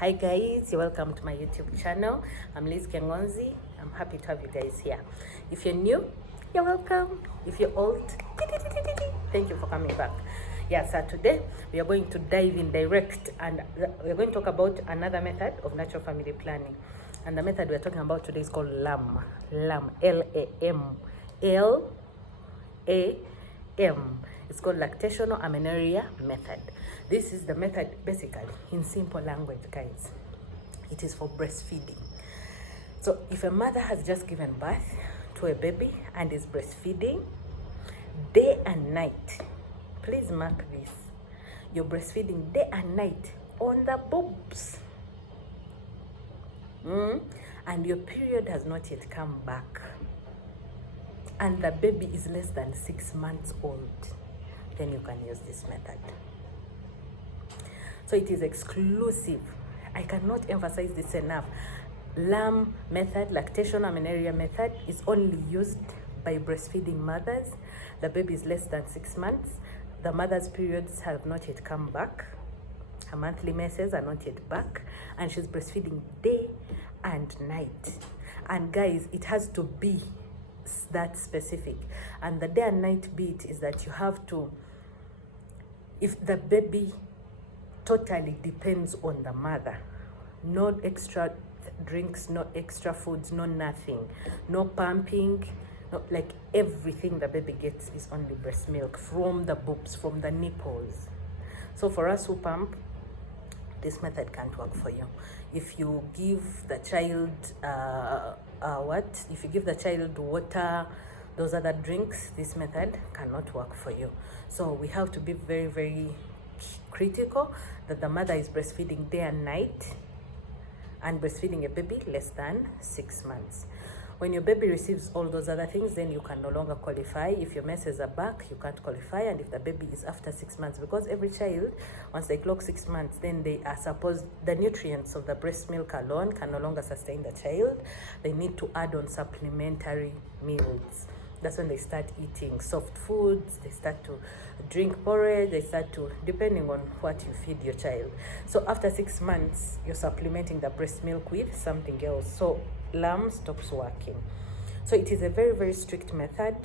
Hi guys, you're welcome to my YouTube channel. I'm Liz Kengonzi. I'm happy to have you guys here. If you're new, you're welcome. If you're old, thank you for coming back. So today we are going to dive in direct and we're going to talk about another method of natural family planning. And the method we're talking about today is called LAM. LAM, L-A-M. L-A-M. It's called lactational amenorrhea method. This is the method, basically, in simple language, guys. It is for breastfeeding. So if a mother has just given birth to a baby and is breastfeeding day and night, please mark this. You're breastfeeding day and night on the boobs. And your period has not yet come back. And the baby is less than 6 months old. Then you can use this method. So it is exclusive. I cannot emphasize this enough. LAM method, lactational amenorrhea method, is only used by breastfeeding mothers. The baby is less than 6 months. The mother's periods have not yet come back. Her monthly menses are not yet back. And she's breastfeeding day and night. And guys, it has to be that specific. And the day and night bit is that you have to, if the baby totally depends on the mother, no extra drinks, no extra foods, no nothing, no pumping, no, like everything the baby gets is only breast milk from the boobs, from the nipples. So for us who pump, this method can't work for you. If you give the child if you give the child water, those other drinks, this method cannot work for you. So we have to be very, very critical that the mother is breastfeeding day and night and breastfeeding a baby less than 6 months. When your baby receives all those other things, then you can no longer qualify. If your menses are back, you can't qualify. And if the baby is after 6 months, because every child, once they clock 6 months, then they are supposed, the nutrients of the breast milk alone can no longer sustain the child. They need to add on supplementary meals. That's when they start eating soft foods, they start to drink porridge, they start to, depending on what you feed your child. So after 6 months, you're supplementing the breast milk with something else. So LAM stops working. So it is a very, very strict method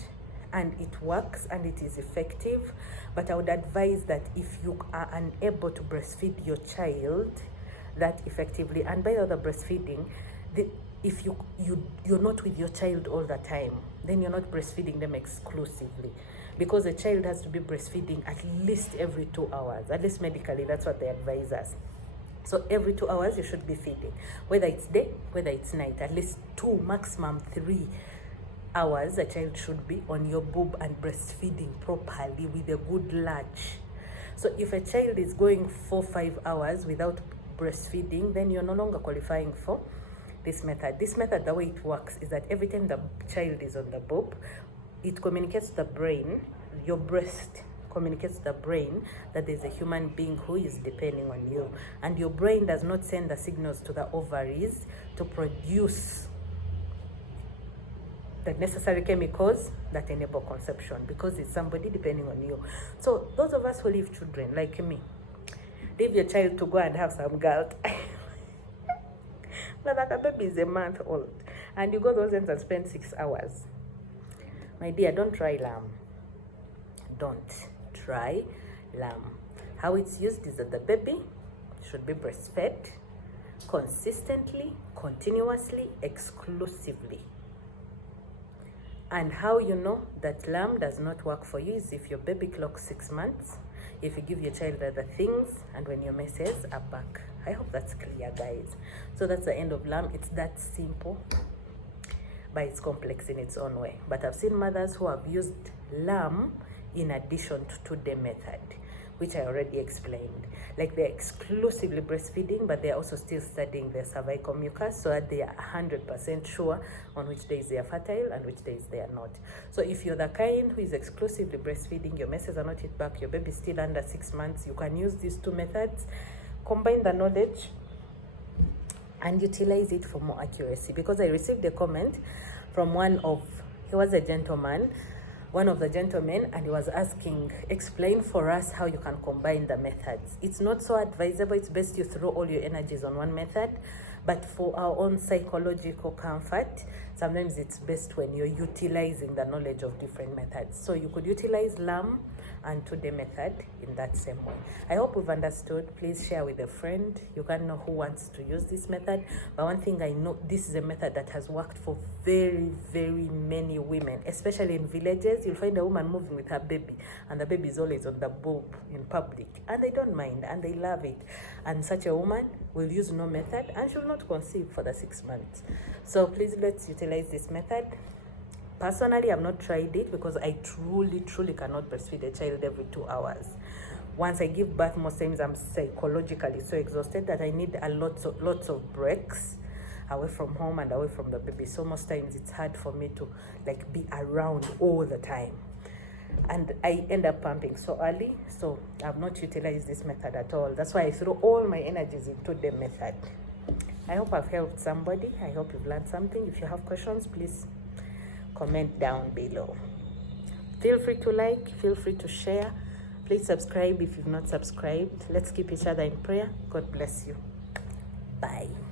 and it works and it is effective. But I would advise that if you are unable to breastfeed your child that effectively, and by the other breastfeeding, if you're not with your child all the time, then you're not breastfeeding them exclusively, because a child has to be breastfeeding at least every 2 hours. At least medically, that's what they advise us. So every 2 hours you should be feeding, whether it's day, whether it's night. At least 2, maximum 3 hours a child should be on your boob and breastfeeding properly with a good latch. So if a child is going 4-5 hours without breastfeeding, then you're no longer qualifying for this method. This method, the way it works is that every time the child is on the boob, it communicates to the brain, your breast communicates to the brain that there's a human being who is depending on you. And your brain does not send the signals to the ovaries to produce the necessary chemicals that enable conception, because it's somebody depending on you. So those of us who leave children, like me, leave your child to go and have some guilt. But like a baby is a month old and you go those ends and spend 6 hours. My dear, don't try LAM. Don't try LAM. How it's used is that the baby should be breastfed consistently, continuously, exclusively. And how you know that LAM does not work for you is if your baby clocks 6 months, if you give your child other things, and when your menses are back. I hope that's clear, guys. So that's the end of LAM. It's that simple, but it's complex in its own way. But I've seen mothers who have used LAM in addition to the method, which I already explained. Like they're exclusively breastfeeding, but they're also still studying their cervical mucus so that they are 100% sure on which days they are fertile and which days they are not. So if you're the kind who is exclusively breastfeeding, your menses are not yet back, your baby is still under 6 months, you can use these 2 methods, combine the knowledge and utilize it for more accuracy. Because I received a comment from he was a gentleman one of the gentlemen, and he was asking, explain for us how you can combine the methods. It's not so advisable. It's best you throw all your energies on one method, but for our own psychological comfort, sometimes it's best when you're utilizing the knowledge of different methods. So you could utilize LAM and 2-day method in that same way. I hope we've understood. Please share with a friend. You can know who wants to use this method. But one thing I know, this is a method that has worked for very, very many women, especially in villages. You'll find a woman moving with her baby, and the baby is always on the boob in public, and they don't mind, and they love it. And such a woman will use no method, and she will not conceive for the 6 months. So please, let's utilize this method. Personally, I've not tried it because I truly cannot breastfeed a child every 2 hours. Once I give birth, most times I'm psychologically so exhausted that I need lots of breaks away from home and away from the baby. So most times it's hard for me to like be around all the time, and I end up pumping so early. So I've not utilized this method at all. That's why I throw all my energies into the method. I hope I've helped somebody. I hope you've learned something. If you have questions, please comment down below. Feel free to like, feel free to share. Please subscribe if you've not subscribed. Let's keep each other in prayer. God bless you. Bye.